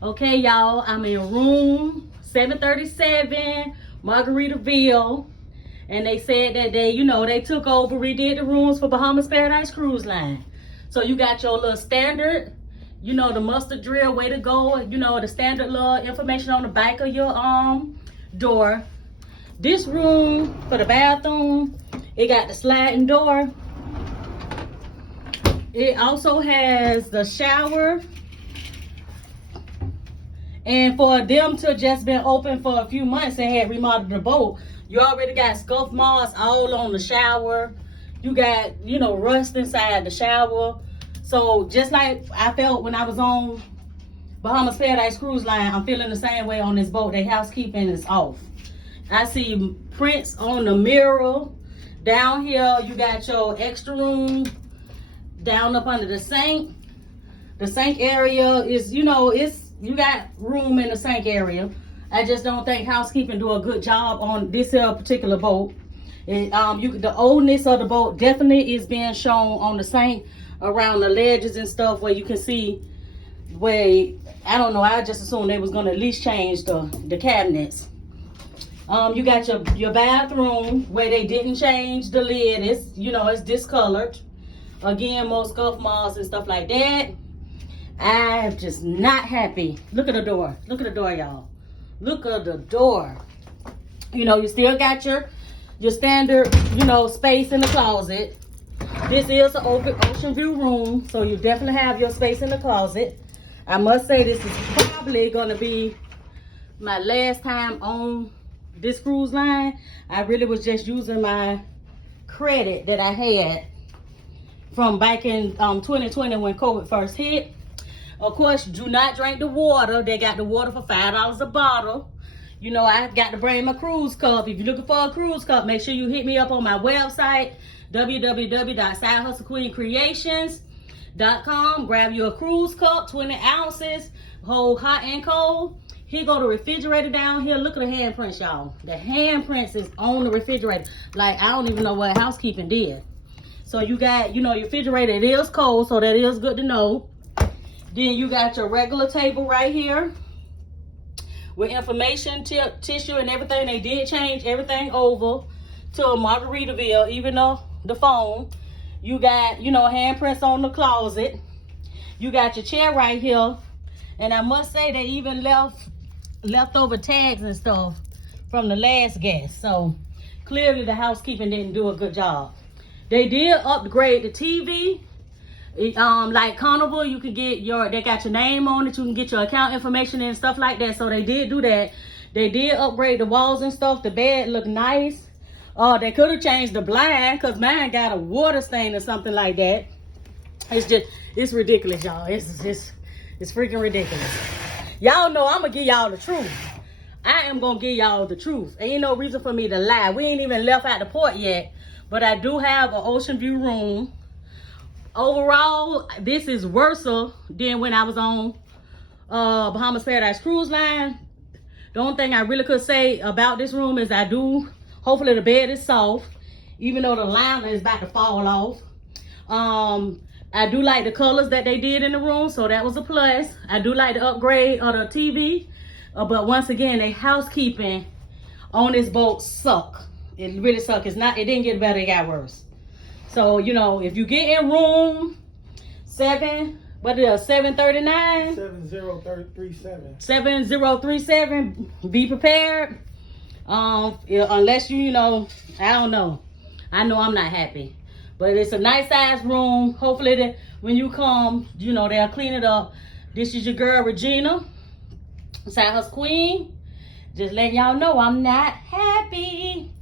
Okay, y'all, I'm in room 737, Margaritaville. And they said that they took over, redid the rooms for Bahamas Paradise Cruise Line. So you got your little standard, the mustard drill, way to go, the standard little information on the back of your door. This room for the bathroom, it got the sliding door. It also has the shower. And for them to just been open for a few months and had remodeled the boat, you already got scuff marks all on the shower. You got, rust inside the shower. So just like I felt when I was on Bahamas Paradise Cruise Line, I'm feeling the same way on this boat. Their housekeeping is off. I see prints on the mirror. Down here, you got your extra room down up under the sink. The sink area is, you got room in the sink area. I just don't think housekeeping do a good job on this particular boat. The oldness of the boat definitely is being shown on the sink, around the ledges and stuff, where you can see where, I don't know, I just assumed they was gonna at least change the cabinets. You got your bathroom where they didn't change the lid. It's, it's discolored. Again, more scuff marks and stuff like that. I'm just not happy. Look at the door. Look at the door, y'all. Look at the door. You still got your standard, space in the closet. This is an ocean view room, so you definitely have your space in the closet. I must say this is probably going to be my last time on this cruise line. I really was just using my credit that I had from back in 2020 when COVID first hit. Of course, do not drink the water. They got the water for $5 a bottle. I got to bring my cruise cup. If you're looking for a cruise cup, make sure you hit me up on my website, www.sidehustlecreations.com. Grab you a cruise cup, 20 ounces, hold hot and cold. Here go the refrigerator down here. Look at the handprints, y'all. The handprints is on the refrigerator. Like, I don't even know what housekeeping did. So you got, your refrigerator, it is cold, so that is good to know. Then you got your regular table right here with information, tissue, and everything. They did change everything over to a Margaritaville, even though the phone. You got, handprints on the closet. You got your chair right here. And I must say they even leftover tags and stuff from the last guest. So clearly the housekeeping didn't do a good job. They did upgrade the TV. Like Carnival, you can get they got your name on it. You can get your account information and stuff like that. So they did do that. They did upgrade the walls and stuff. The bed looked nice. They could have changed the blind, because mine got a water stain or something like that. It's ridiculous, y'all. It's freaking ridiculous. Y'all know I'm gonna give y'all the truth. I am gonna give y'all the truth. Ain't no reason for me to lie. We ain't even left out the port yet, but I do have an ocean view room. Overall, this is worse than when I was on Bahamas Paradise Cruise Line. The only thing I really could say about this room is hopefully the bed is soft, even though the liner is about to fall off. I do like the colors that they did in the room, so that was a plus. I do like the upgrade of the TV, but once again, the housekeeping on this boat suck. It really suck. It didn't get better, it got worse. So, if you get in room 739? 7037, be prepared. Unless I don't know. I know I'm not happy. But it's a nice size room. Hopefully when you come, they'll clean it up. This is your girl, Regina, Side Hustle Queen. Just letting y'all know I'm not happy.